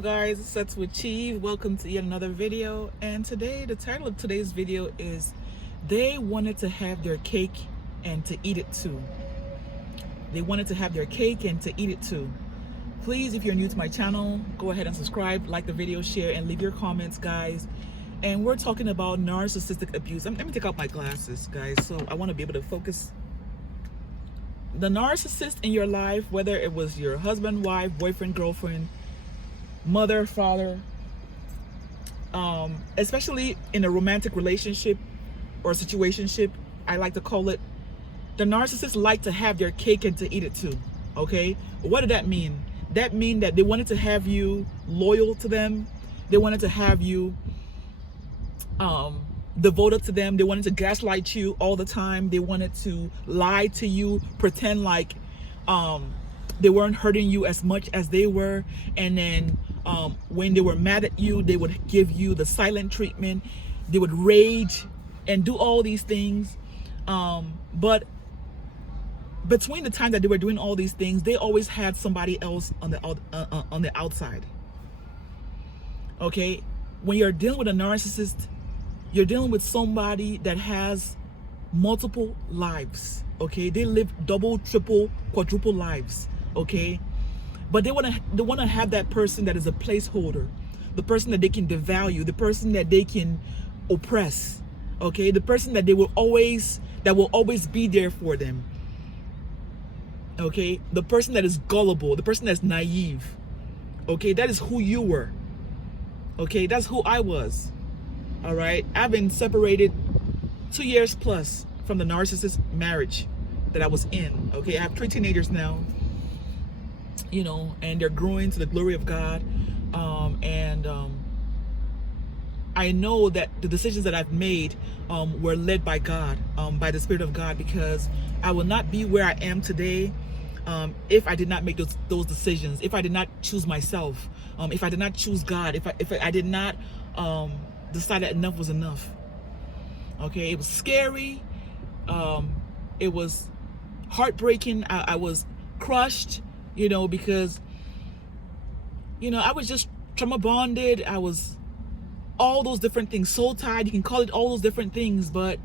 Guys, it's Sets with Chief. Welcome to yet another video. And today, the title of today's video is They Wanted to Have Their Cake and to Eat It Too. They wanted to have their cake and to eat it too. Please, if you're new to my channel, go ahead and subscribe, like the video, share, and leave your comments, guys. And we're talking about narcissistic abuse. Let me take out my glasses, guys, so I want to be able to focus. The narcissist in your life, whether it was your husband, wife, boyfriend, girlfriend, mother, father, especially in a romantic relationship or situationship, I like to call it, the narcissists like to have their cake and to eat it too. Okay, what did that mean? That mean that they wanted to have you loyal to them. They wanted to have you devoted to them. They wanted to gaslight you all the time. They wanted to lie to you, pretend like they weren't hurting you as much as they were, and then when they were mad at you, they would give you the silent treatment. They would rage and do all these things, but between the time that they were doing all these things, they always had somebody else on the outside. Okay, when you're dealing with a narcissist, you're dealing with somebody that has multiple lives. Okay, they live double, triple, quadruple lives. Okay, but they want to have that person that is a placeholder, the person that they can devalue, the person that they can oppress. Okay, the person that will always be there for them. Okay, the person that is gullible, the person that's naive. Okay, that is who you were. Okay, that's who I was. All right, I've been separated 2 years plus from the narcissist marriage that I was in. Okay, I have 3 teenagers now, you know, and they're growing to the glory of God. I know that the decisions that I've made were led by God, by the Spirit of God, because I will not be where I am today if I did not make those decisions, if I did not choose myself, if I did not choose God, if I did not decide that enough was enough. Okay, it was scary. It was heartbreaking. I was crushed, you know, because, you know, I was just trauma bonded. I was all those different things, soul tied. You can call it all those different things, but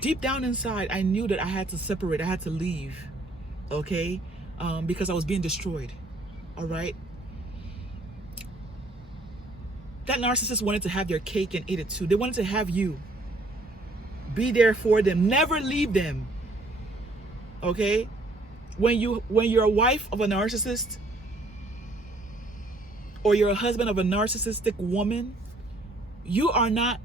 deep down inside, I knew that I had to separate. I had to leave. Okay, because I was being destroyed. All right. That narcissist wanted to have their cake and eat it too. They wanted to have you. Be there for them. Never leave them. Okay? When you're a wife of a narcissist, or you're a husband of a narcissistic woman, you are not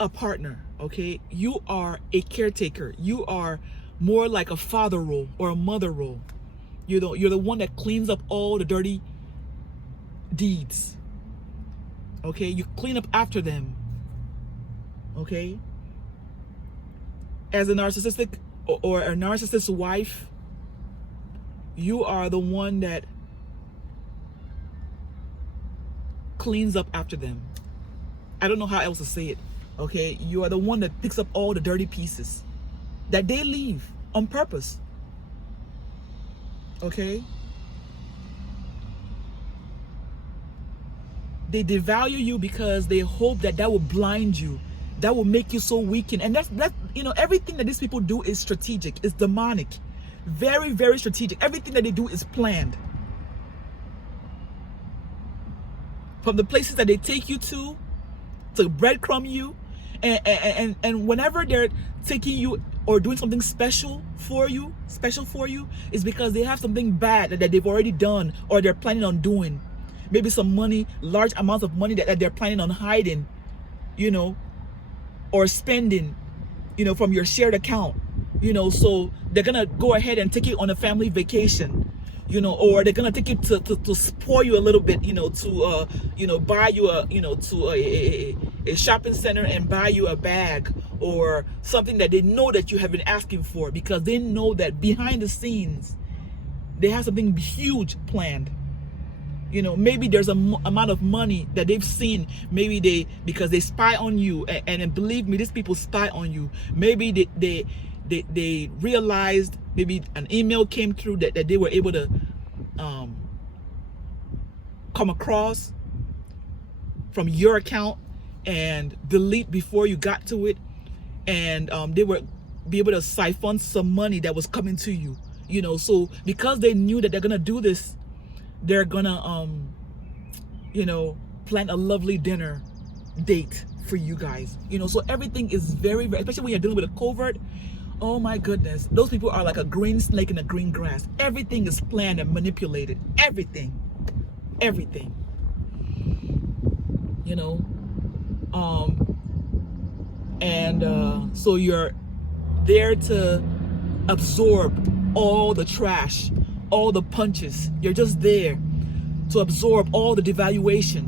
a partner. Okay? You are a caretaker. You are more like a father role or a mother role. You're the one that cleans up all the dirty deeds. Okay? You clean up after them. Okay? As a narcissistic or a narcissist wife, you are the one that cleans up after them. I don't know how else to say it. Okay? You are the one that picks up all the dirty pieces that they leave on purpose. Okay? They devalue you because they hope that will blind you, that will make you so weakened. And that's you know, everything that these people do is strategic, it's demonic, very, very strategic. Everything that they do is planned. From the places that they take you to breadcrumb you, and whenever they're taking you or doing something special for you, is because they have something bad that they've already done or they're planning on doing. Maybe some money, large amounts of money that they're planning on hiding, you know, or spending, you know, from your shared account, you know. So they're gonna go ahead and take you on a family vacation, you know, or they're gonna take you to spoil you a little bit, you know, to you know, buy you to a shopping center and buy you a bag or something that they know that you have been asking for, because they know that behind the scenes they have something huge planned. You know, maybe there's an amount of money that they've seen. Maybe because they spy on you, and believe me, these people spy on you. Maybe they realized, maybe an email came through that they were able to come across from your account and delete before you got to it, and they would be able to siphon some money that was coming to you, you know. So because they knew that they're gonna do this, they're gonna you know, plan a lovely dinner date for you guys, you know. So everything is very, very, especially when you're dealing with a covert. Oh my goodness, those people are like a green snake in the green grass. Everything is planned and manipulated. Everything, you know. So you're there to absorb all the trash, all the punches. You're just there to absorb all the devaluation.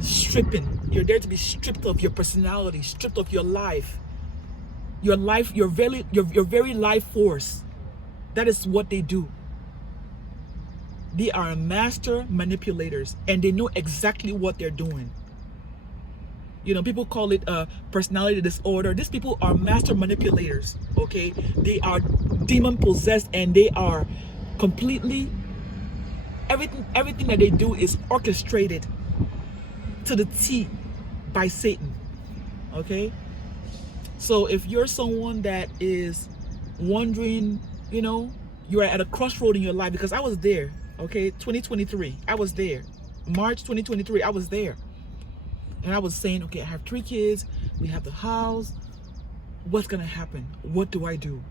Stripping. You're there to be stripped of your personality, stripped of your life. Your life, your very life force. That is what they do. They are master manipulators, and they know exactly what they're doing. You know, people call it personality disorder. These people are master manipulators, okay? They are demon possessed, and they are completely, everything that they do is orchestrated to the T by Satan, okay? So if you're someone that is wondering, you know, you're at a crossroad in your life, because I was there, okay? 2023, I was there. March 2023, I was there. And I was saying, okay, I have 3 kids, we have the house. What's gonna happen? What do I do?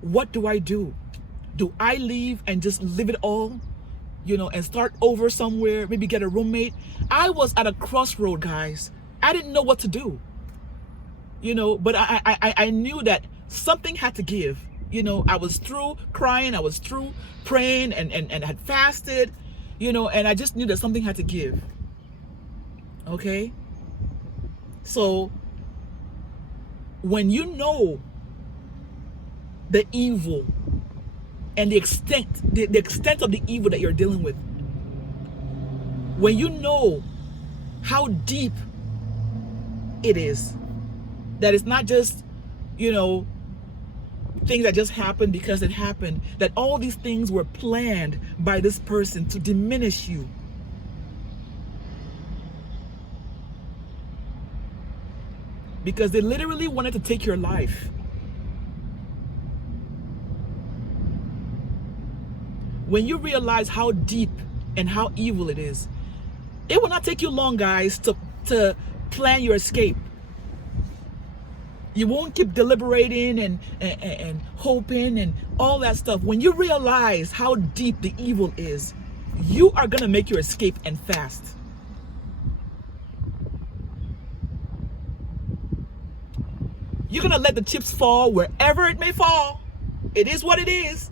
What do I do? Do I leave and just live it all, you know, and start over somewhere, maybe get a roommate? I was at a crossroad, guys. I didn't know what to do, you know, but I knew that something had to give. You know, I was through crying, I was through praying and had fasted, you know, and I just knew that something had to give. Okay? So when you know the evil and the extent of the evil that you're dealing with, when you know how deep it is, that it's not just, you know, things that just happened because it happened, that all these things were planned by this person to diminish you. Because they literally wanted to take your life. When you realize how deep and how evil it is, it will not take you long, guys, to plan your escape. You won't keep deliberating and hoping and all that stuff. When you realize how deep the evil is, you are gonna make your escape, and fast. You're gonna let the chips fall wherever it may fall. It is what it is.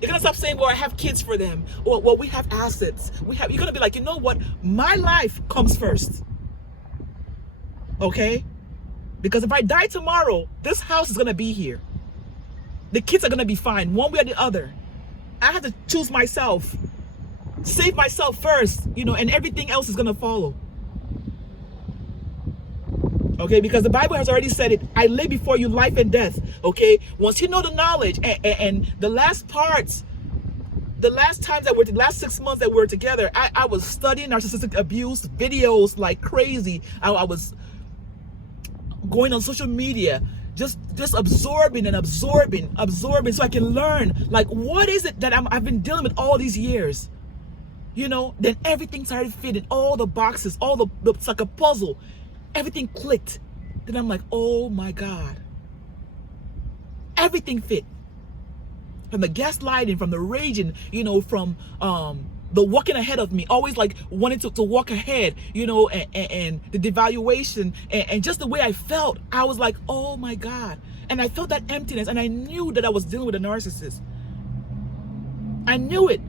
You're gonna stop saying, well, I have kids for them, or well, we have assets. You're gonna be like, you know what? My life comes first. Okay? Because if I die tomorrow, this house is gonna be here. The kids are gonna be fine, one way or the other. I have to choose myself, save myself first, you know, and everything else is gonna follow. Okay, because the Bible has already said it. I lay before you life and death. Okay, once you know the knowledge, and the last parts, the last 6 months that we were together, I was studying narcissistic abuse videos like crazy. I was going on social media, just absorbing and absorbing, so I can learn, like, what is it that I've been dealing with all these years, you know. Then everything started fitting, all the boxes, it's like a puzzle. Everything clicked. Then I'm like, oh my God. Everything fit. From the gaslighting, from the raging, you know, from the walking ahead of me, always like wanting to walk ahead, you know, and the devaluation and just the way I felt. I was like, oh my God. And I felt that emptiness, and I knew that I was dealing with a narcissist. I knew it.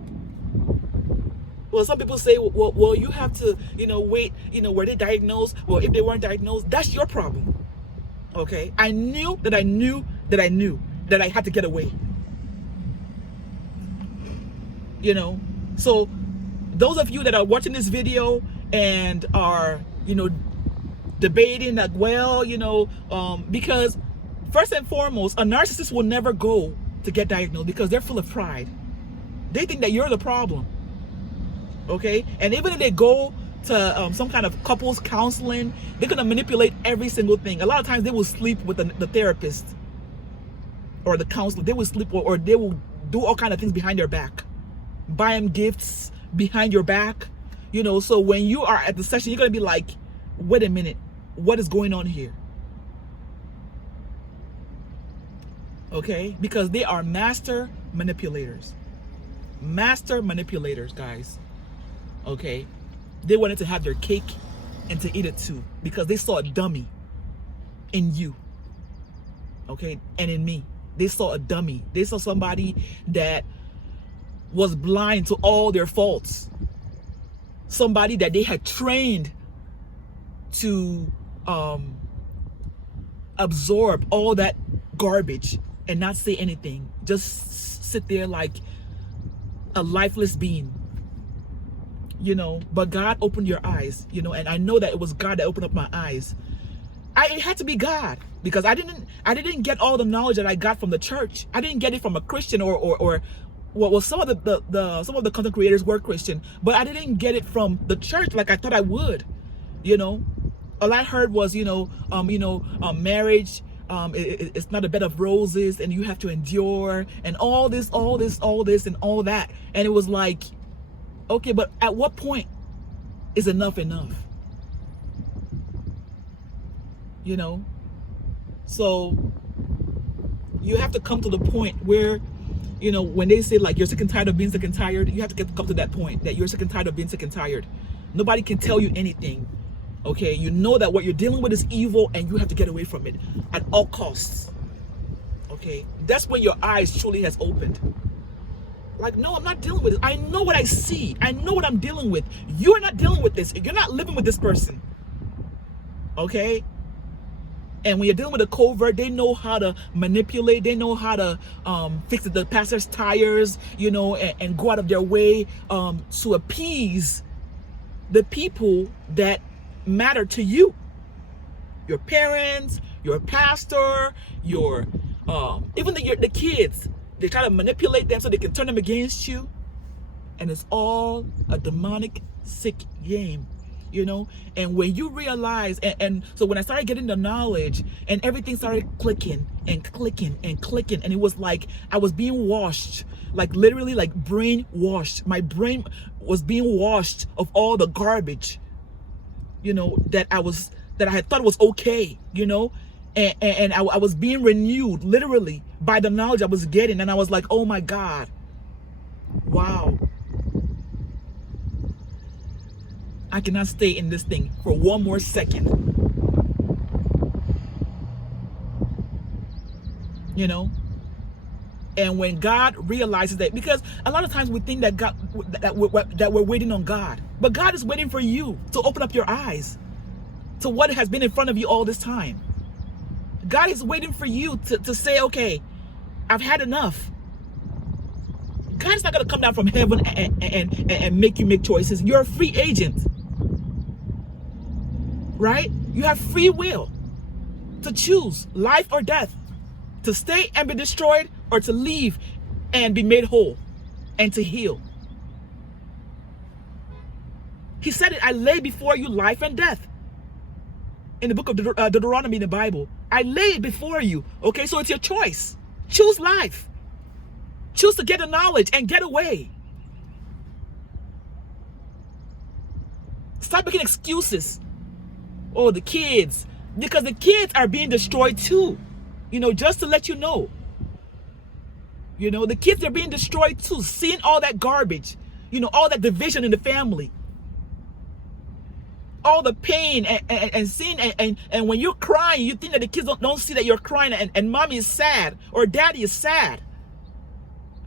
Well, some people say, well, you have to, you know, wait, you know, were they diagnosed? Well, if they weren't diagnosed, that's your problem. Okay? I knew that I knew that I knew that I had to get away. You know? So, those of you that are watching this video and are, you know, debating that, well, you know, because First and foremost, a narcissist will never go to get diagnosed because they're full of pride. They think that you're the problem. Okay? And even if they go to some kind of couples counseling, they're going to manipulate every single thing. A lot of times they will sleep with the therapist or the counselor. They will sleep or they will do all kinds of things behind their back. Buy them gifts behind your back. You know, so when you are at the session, you're going to be like, wait a minute, what is going on here? Okay? Because they are master manipulators. Master manipulators, guys. Okay? They wanted to have their cake and to eat it too because they saw a dummy in you. Okay? And in me. They saw a dummy. They saw somebody that was blind to all their faults. Somebody that they had trained to absorb all that garbage and not say anything. Just sit there like a lifeless being. You know, but God opened your eyes, you know, and I know that it was God that opened up my eyes. It had to be God because I didn't get all the knowledge that I got from the church. I didn't get it from a Christian or well, some of the content creators were Christian, but I didn't get it from the church like I thought I would. You know, all I heard was, marriage, it's not a bed of roses, and you have to endure, and all this, and all that. And it was like, okay, but at what point is enough enough? You know, so you have to come to the point where, you know, when they say like you're sick and tired of being sick and tired, you have to come to that point that you're sick and tired of being sick and tired. Nobody can tell you anything. Okay, you know that what you're dealing with is evil and you have to get away from it at all costs. Okay, that's when your eyes truly has opened. Like, no, I'm not dealing with it. I know what I see. I know what I'm dealing with. You're not dealing with this. You're not living with this person. Okay? And when you're dealing with a covert, they know how to manipulate. They know how to fix the pastor's tires, you know, and go out of their way to appease the people that matter to you. Your parents, your pastor, your even the kids. They try to manipulate them so they can turn them against you. And it's all a demonic, sick game, you know? And when you realize, and so when I started getting the knowledge and everything started clicking and clicking and clicking, and it was like I was being washed, like literally like brain washed. My brain was being washed of all the garbage, you know, that I had thought was okay, you know? And I was being renewed literally by the knowledge I was getting. And I was like, oh my God, wow. I cannot stay in this thing for one more second. You know? And when God realizes that, because a lot of times we think that that we're waiting on God. But God is waiting for you to open up your eyes to what has been in front of you all this time. God is waiting for you to say, okay, I've had enough. God is not going to come down from heaven and make you make choices. You're a free agent. Right? You have free will to choose life or death, to stay and be destroyed, or to leave and be made whole and to heal. He said it, I lay before you life and death. In the book of Deuteronomy in the Bible, I lay it before you. Okay, so it's your choice. Choose life. Choose to get the knowledge and get away. Stop making excuses. Oh, the kids. Because the kids are being destroyed too. You know, just to let you know. You know, the kids are being destroyed too. Seeing all that garbage. You know, all that division in the family. All the pain and seeing and when you're crying, you think that the kids don't see that you're crying and mommy is sad or daddy is sad.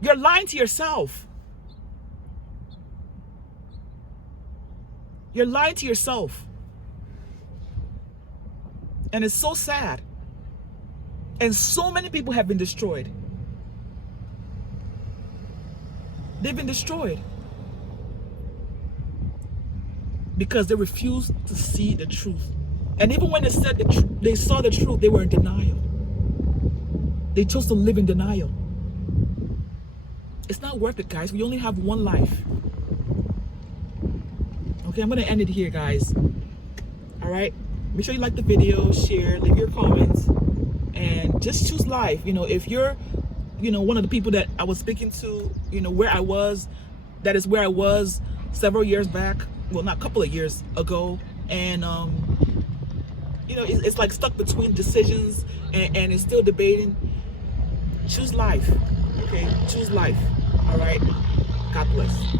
You're lying to yourself. You're lying to yourself. And it's so sad. And so many people have been destroyed. They've been destroyed. Because they refused to see the truth. And even when they said they saw the truth, they were in denial. They chose to live in denial. It's not worth it, guys. We only have one life. Okay, I'm gonna end it here, guys. All right, make sure you like the video, share, leave your comments, and just choose life. You know, if you're, you know, one of the people that I was speaking to, you know, where I was, that is where I was several years back. Well, not a couple of years ago, and you know, it's like stuck between decisions and it's still debating. Choose life. Okay, choose life. All right. God bless.